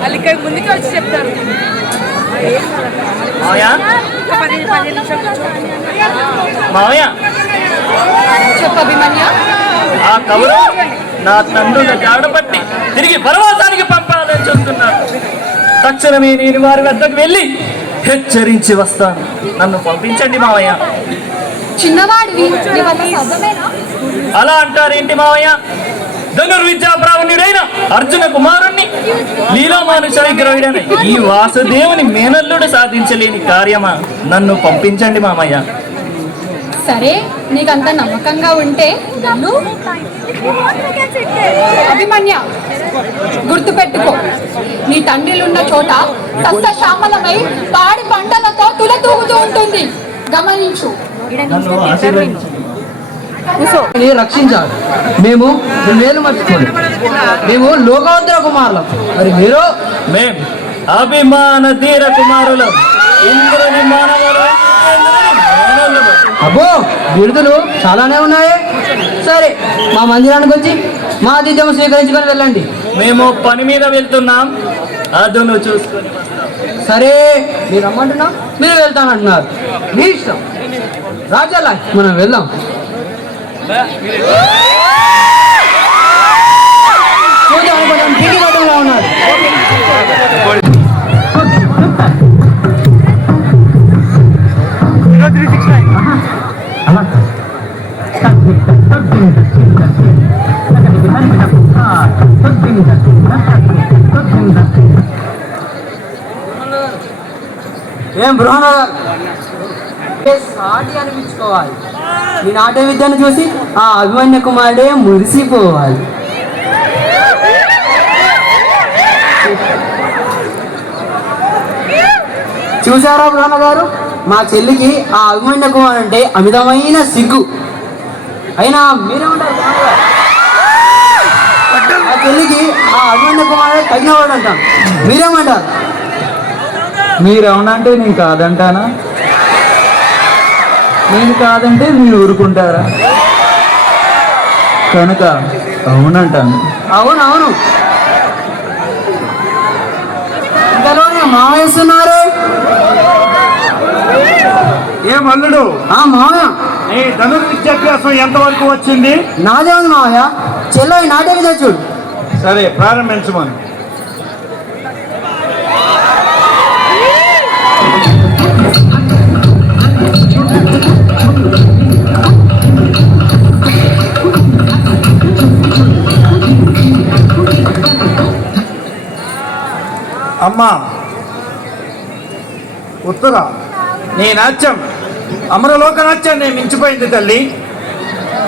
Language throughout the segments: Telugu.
వాళ్ళు ఇక్కడ ముందుకే వచ్చి చెప్తారు. చెప్పు అభిమన్య. ఆ కవులు నా తండ్రుల జాడపట్టి తిరిగి పరవాసానికి పంపాలని చెప్తున్నారు. తక్షణమే నేను వారి వద్దకు వెళ్ళి హెచ్చరించి వస్తాను. నన్ను పంపించండి మావయ్య. చిన్నవాడివి అలా అంటారేంటి మావయ్య? ధనుర్విద్యా ప్రావీణ్యుడైన అర్జున కుమారుణ్ణి లీలామానుష విగ్రహుడైన ఈ వాసుదేవుని మేనల్లుడు సాధించలేని కార్యమా? నన్ను పంపించండి మామయ్య. సరే, నీకంత నమ్మకంగా ఉంటే అభిమన్య, గుర్తుపెట్టుకో, నీ తండ్రిలున్న చోట సస్యశ్యామలమై పాడి పంటలతో తులతూగుతూ ఉంటుంది. గమనించు. రక్షించాలి. మేము మేలు మర్చిపోయి మేము లోకోత్తర కుమారులం. మరి మీరు? మేం అభిమాన ధీర కుమారులం. ఇంద్రుని మానవులు. అబ్బో, బిరుదులు చాలానే ఉన్నాయి. సరే, మా మందిరానికి వచ్చి మా ఆతిథ్యం స్వీకరించుకొని వెళ్ళండి. మేము పని మీద వెళ్తున్నాం, అదును చూసుకొని. సరే, మీరు రమ్మంటున్నా, మీరు వెళ్తానంటున్నారు. మీ ఇష్టం. రాజాలా, మనం వెళ్దాం. ఉన్నారు. ఏం బృహన్నగారు, సాటి అనిపించుకోవాలి. ఈ నాట్య విద్యను చూసి ఆ అభిమన్య కుమారుడే మురిసిపోవాలి. చూసారా బ్రహ్మ గారు, మా చెల్లికి ఆ అభిమన్య కుమార్ అంటే అమితమైన సిగ్గు. అయినా మీరేమంటారు? మా చెల్లికి ఆ అభిమన్య కుమారుడే తగినవాడు అంటాం. మీరేమంటారు? మీరేమనంటే నేను కాదంటానా? నేను కాదంటే మీరు ఊరుకుంటారా? కనుక అవునంటాను. అవునవును. ఇంతలోనే మావేస్తున్నారే. ఏం అల్లుడు? మావయ్య, నీ ధనుర్విద్యాభ్యాసం ఎంతవరకు వచ్చింది? నాదే ఉంది మావయ్య. చెల్లో ఈ నాట్య విద్య చూడు. సరే, ప్రారంభించమని. అమ్మా ఉత్తర, నీ నాట్యం అమరలోక నాట్యాన్ని మించిపోయింది తల్లి.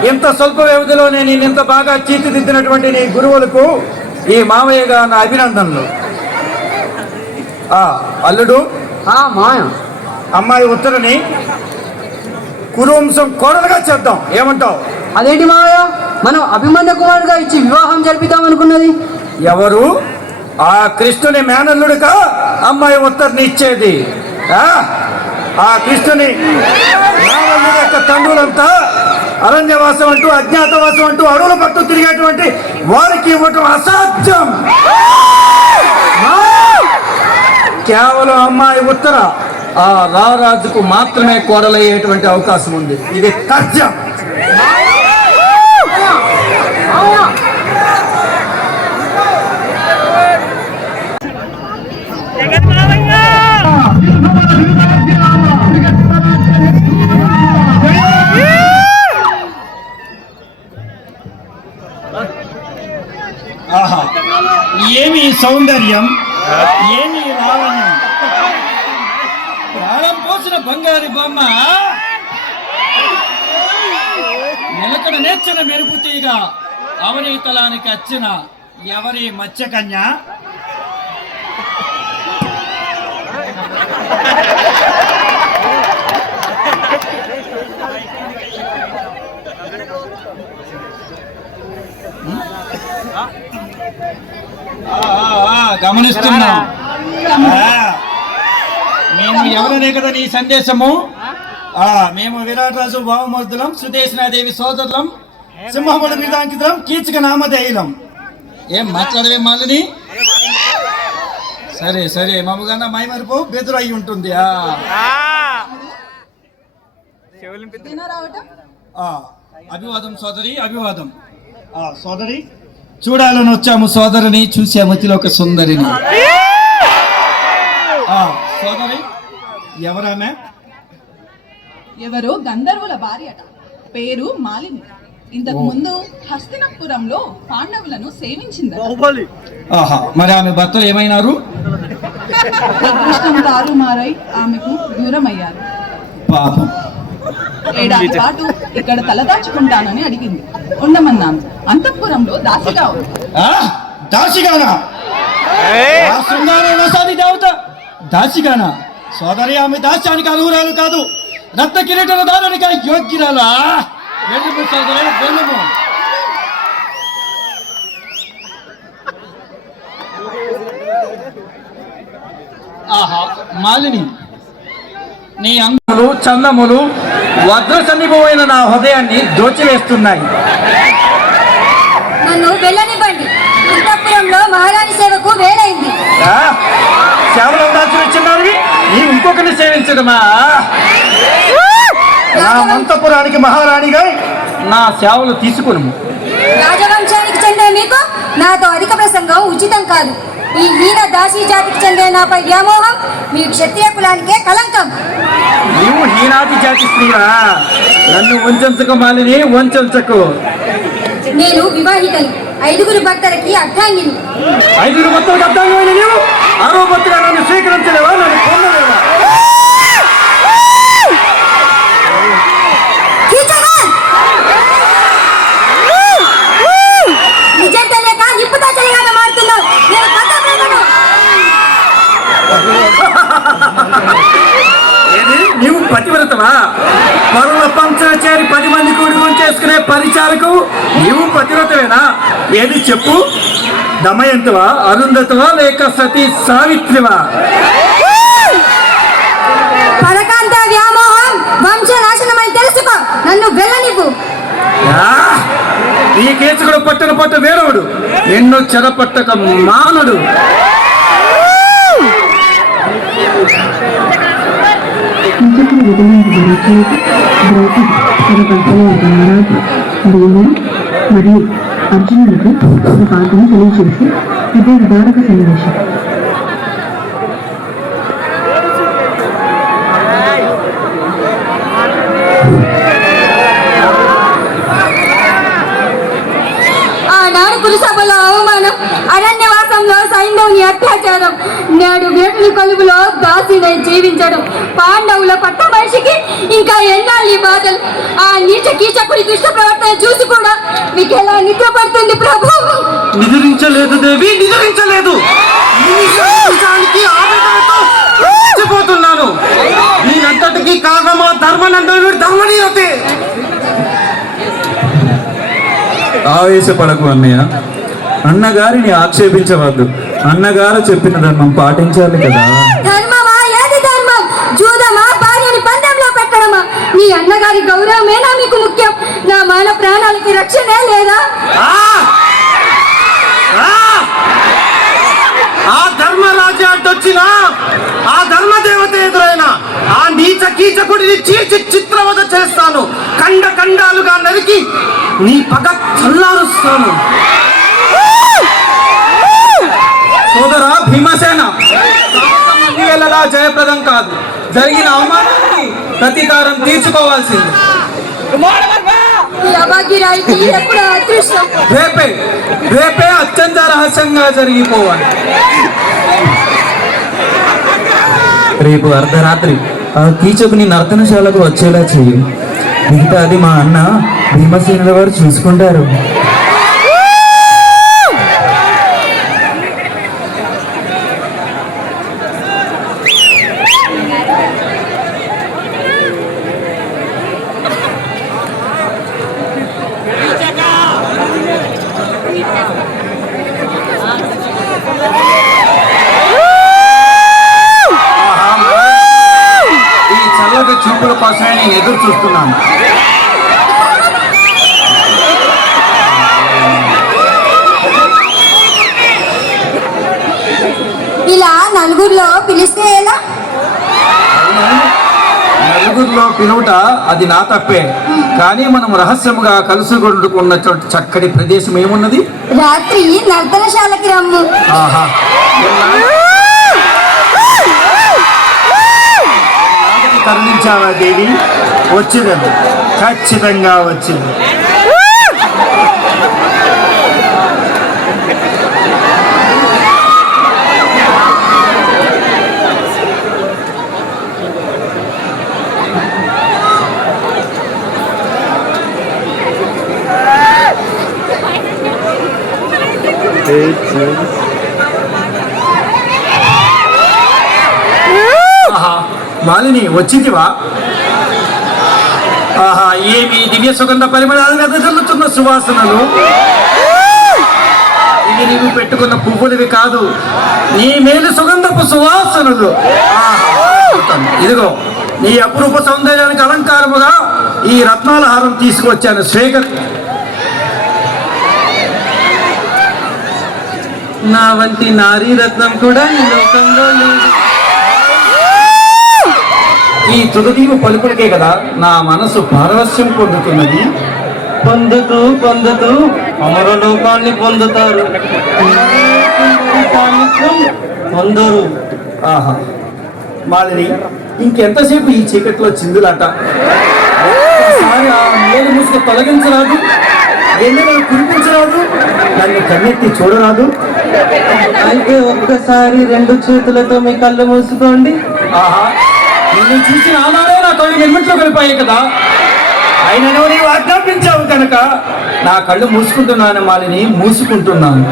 ఇంత స్వల్ప వ్యవధిలో నేను ఇంత బాగా తీర్చిదిద్దినటువంటి నీ గురువులకు ఈ మావయ్యగా నా అభినందనలు. అల్లుడు, మాయ, అమ్మాయి ఉత్తరని కురువంశం కోడలుగా చేద్దాం, ఏమంటావు? అదేంటి మావయ్య, మనం అభిమన్య కుమారుగా ఇచ్చి వివాహం జరిపిద్దాం అనుకున్నది ఎవరు? ఆ కృష్ణుని మేనల్లుడుగా అమ్మాయి ఉత్తర్ని ఇచ్చేది. ఆ కృష్ణుని మేనల్లుడి యొక్క తండ్రులంతా అరణ్యవాసం అంటూ అజ్ఞాతవాసం అంటూ అడవుల పట్టు తిరిగేటువంటి వారికి ఇవ్వటం అసాధ్యం. కేవలం అమ్మాయి ఉత్తర ఆ రారాజుకు మాత్రమే కోడలయ్యేటువంటి అవకాశం ఉంది. ఇది తథ్యం. ఏమి సౌందర్యం, ఏమి లావణ్యం! ప్రాణం పోసిన బంగారు బొమ్మ, నిలకడ నేర్చిన మెరుపు తీగ, అవనీతలానికి వచ్చిన ఎవరి మత్స్యకన్య? గమనిస్తున్నా. మేము ఎవరనే కదా నీ సందేశము. మేము విరాట్ రాజు భావమూర్తులం, సుదేశనాదేవి సోదరులం, సింహముల మీద అంకితం కీచక నామధేయులం. ఏం మాట్లాడవే మాలిని? సరే సరే మమ్మగన్న మైమరిపో బెదురు అయి ఉంటుంది. అభివాదం సోదరి, అభివాదం. సోదరి చూడాలని వచ్చాము, సోదరిని చూసే మధ్యలో ఒక సుందరిని. సోదరి ఎవరామె? ఎవరో గంధర్వుల భార్యట, పేరు మాలిని. ఇంతకు ముందు హస్తినాపురంలో పాండవులను సేవించింది. మరి ఆమె భర్తలు ఏమైనారు? అదృష్టం తారుమారై ఆమెకు దూరం అయ్యారు. పాపం. ఏడాది పాటు ఇక్కడ తలదాచుకుంటానని అడిగింది. ఉండమన్నాను. అంతఃపురంలో దాసిగా ఉంది. దాసిగానా? దేవత దాసిగానా? సోదరి ఆమె దాస్యానికి అనుగుణాలు కాదు, రత్న కిరీటల దారునిక యోగ్యురాలా? వెళ్ళము సోదరి, వెళ్ళము. ఆహా మాలిని, నీ అంగులు చందములు వజ్ర సన్నిభమైన నా హృదయాన్ని దోచివేస్తున్నాయి. నన్ను వెళ్ళనివ్వండి. అంతఃపురంలో మహారాణి సేవకు వేలైంది. సేవలు దాచిచ్చినవి నీవు ఇంకొకరిని సేవించడమా? నా అంతఃపురానికి మహారాణిగా నా సేవలు తీసుకును. రాజవంశానికి చెందే మీకు నాతో అధిక ప్రసంగం ఉచితం కాదు. ఈ హీన దాసీ జాతికి చెందే నాపై వ్యామోహం మీ క్షత్రియ కులానికే కలంకం. నీవు హీనాది జాతి స్త్రీవా? నన్ను వంచకు మాలిని, వంచకు. నేను వివాహితని, 5 భర్తలకి అర్థాంగిని. 5 భర్తలకు అర్థాంగమైన నీవు 6వ భర్తగా నన్ను స్వీకరించలేవా? నన్ను పొందలేవా? నిజం తెలియక నిప్పుతా తెలియక మారుతున్నావు. నేను నీవు పతివ్రతవా? పరుల పంచన చేరి 10 మంది కూడుకొని చేసుకునే పరిచారకు నీవు పతివ్రతవేనా? ఏది చెప్పు? దమయంతవా, అరుంధతవా, లేక సతీ సావిత్రివా? పరకాంత వ్యామోహం వంశనాశనమని తెలుసుకో. నన్ను వెళ్ళనివ్వు. ఈ కేసుకుడు పట్టణ పట్ట వేరవుడు, ఎన్నో చెరపట్టక మానుడు. మరియు అర్జునుడికి ఒక ఆజ్ఞను తెలియజేసి ఇదే విధానక సన్నివేశం. ఆనాడు పురుషభలో అవమానం, అరణ్యవాసంలో సైంధవుని అత్యాచారం, నేడు వేటుని కొలువులో దాసినై జీవించడం. పాండవుల పట్ట మనిషికి ఇంకా ఎన్నాళ్ళు బాధలు? ఆ నీచ కీచకుడి దుష్ట ప్రవర్తన చూసి కూడా మీకు ఎలా నిద్ర పడుతుంది ప్రభు? నిద్రించలేదు దేవి, నిద్రించలేదు. పోతున్నాను. నేనంతటికి కారణమా ధర్మనందనుడు ధర్మనీయతే. ఆవేశపడకు అన్నయ్య, అన్నగారిని ఆక్షేపించవద్దు. అన్నగారు చెప్పిన ధర్మం పాటించాలి కదా. ధర్మమా? ఏది ధర్మం? జూదమా? భార్యని పందెంలో పెట్టడమా? మీ అన్నగారి గౌరవమేనా మీకు ముఖ్యం? నా మాన ప్రాణాలకి రక్షణే లేదా? ఆ ధర్మరాజు అడ్డొచ్చినా, ఆ ధర్మదేవత ఎదురైనా ఆ నీచ కీచకుడిని చీల్చి చిత్రవద చేస్తాను. ఖండ ఖండాలుగా నరికి నీ పగ చల్లారుస్తాను. సోదరా భీమసేన, ఎలా జయప్రదం కాదు. జరిగిన అవమానానికి ప్రతీకారం తీర్చుకోవాల్సింది. ఎప్పుడు అదృష్టం. రేపే రేపే అత్యంత రహస్యంగా జరిగిపోవాలి. రేపు అర్ధరాత్రి ఆ కీచకుని నర్తనశాలకు వచ్చేలా చెయ్యి. మిగతా అది మా అన్న భీమసేనుల వారు చూసుకుంటారు. చూపుల కోసమే నేను ఎదురు చూస్తున్నాను. పిలిస్తే ఎలా? నలుగురిలో పిలువుట అది నా తప్పే, కానీ మనం రహస్యముగా కలుసుకొండుకున్నటువంటి చక్కటి ప్రదేశం ఏమున్నది? రాత్రి నర్తనశాలకి రమ్ము. ఆహా, కరుణించావా దేవి? వచ్చింది, ఖచ్చితంగా వచ్చింది. మాలిని వచ్చిందివా? ఆహా, ఏమి దివ్య సుగంధ పరిమళాలు వెదజల్లుతున్న సువాసనలు! ఇది నీవు పెట్టుకున్న పువ్వులవి కాదు, నీ మేలు సుగంధపు సువాసనలు. ఇదిగో నీ అపురూప సౌందర్యానికి అలంకారముగా ఈ రత్నాల హారం తీసుకువచ్చాను, స్వీకర్. నా వంటి నారీ రత్నం కూడా ఈ లోకంలో లేదు. ఈ తుదదీవు పలుకులకే కదా నా మనసు పారవస్యం పొందుతున్నది. పొందుతూ పొందుతూ అమరలోకాన్ని పొందుతారు, పొందరు. ఆహా, మాలిని ఇంకెంతసేపు ఈ చీకట్లో చిందులాట? ఒక్కసారి ఆ మేలు ముసుగు తొలగించరాదు, ఎన్నెలు కురిపించరాదు, నన్ను కన్నెత్తి చూడరాదు. అయితే ఒక్కసారి 2 చేతులతో మీ కళ్ళు మూసుకోండి. ఆహా, నిన్ను చూసిన ఆనాడే నా కళ్ళు ఎనిమిట్లో కలిపాయి కదా. అయినను నీవు ఆజ్ఞాపించావు కనుక నా కళ్ళు మూసుకుంటున్నాను మాలిని, మూసుకుంటున్నాను.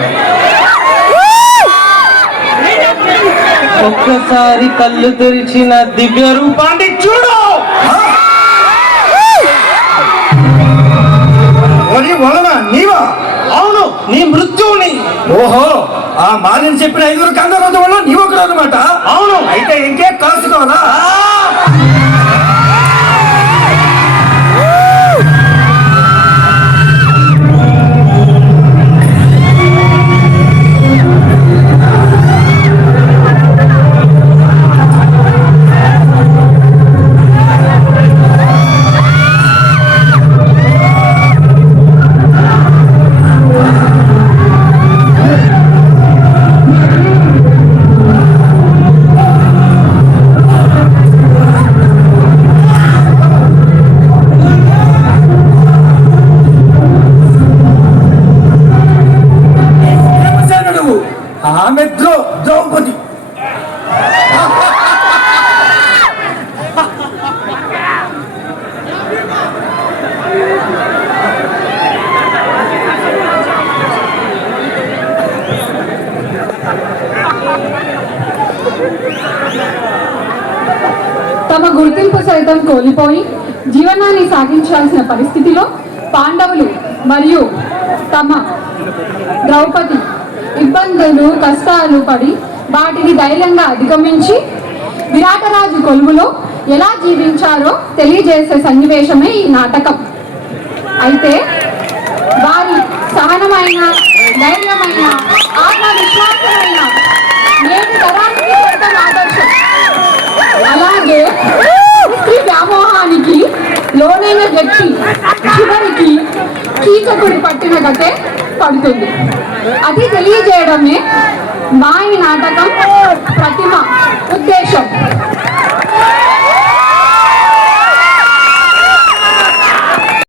ఒక్కసారి కళ్ళు తెరిచిన దివ్య రూపాన్ని చూడు. నీవా? అవును, నీ మృత్యువుని. ఓహో, ఆ మాలిని చెప్పిన 5 గంధర్వులలో నీవు ఒకడు అన్నమాట. అవును, అయితే ఇంకే కాసుకోవాలా? ఆమె ద్రౌపది. తమ గుర్తింపు సైతం కోల్పోయి జీవనాన్ని సాగించాల్సిన పరిస్థితిలో పాండవులు మరియు తమ ద్రౌపది ఇబ్బందులు కష్టాలు పడి వాటిని ధైర్యంగా అధిగమించి విరాటరాజు కొలువులో ఎలా జీవించారో తెలియజేసే సన్నివేశమే ఈ నాటకం. అయితే వారి సహనమైన, ధైర్యమైన, ఆత్మవిశ్వాసమైన నేటి తరానికి సొంతం ఆదర్శం. అలాగే స్త్రీ వ్యామోహానికి లోనైన వ్యక్తి చివరికి కీచకుడి పట్టిన గతే పడుతుంది. అది తెలియజేయడమే మా ఈ నాటకం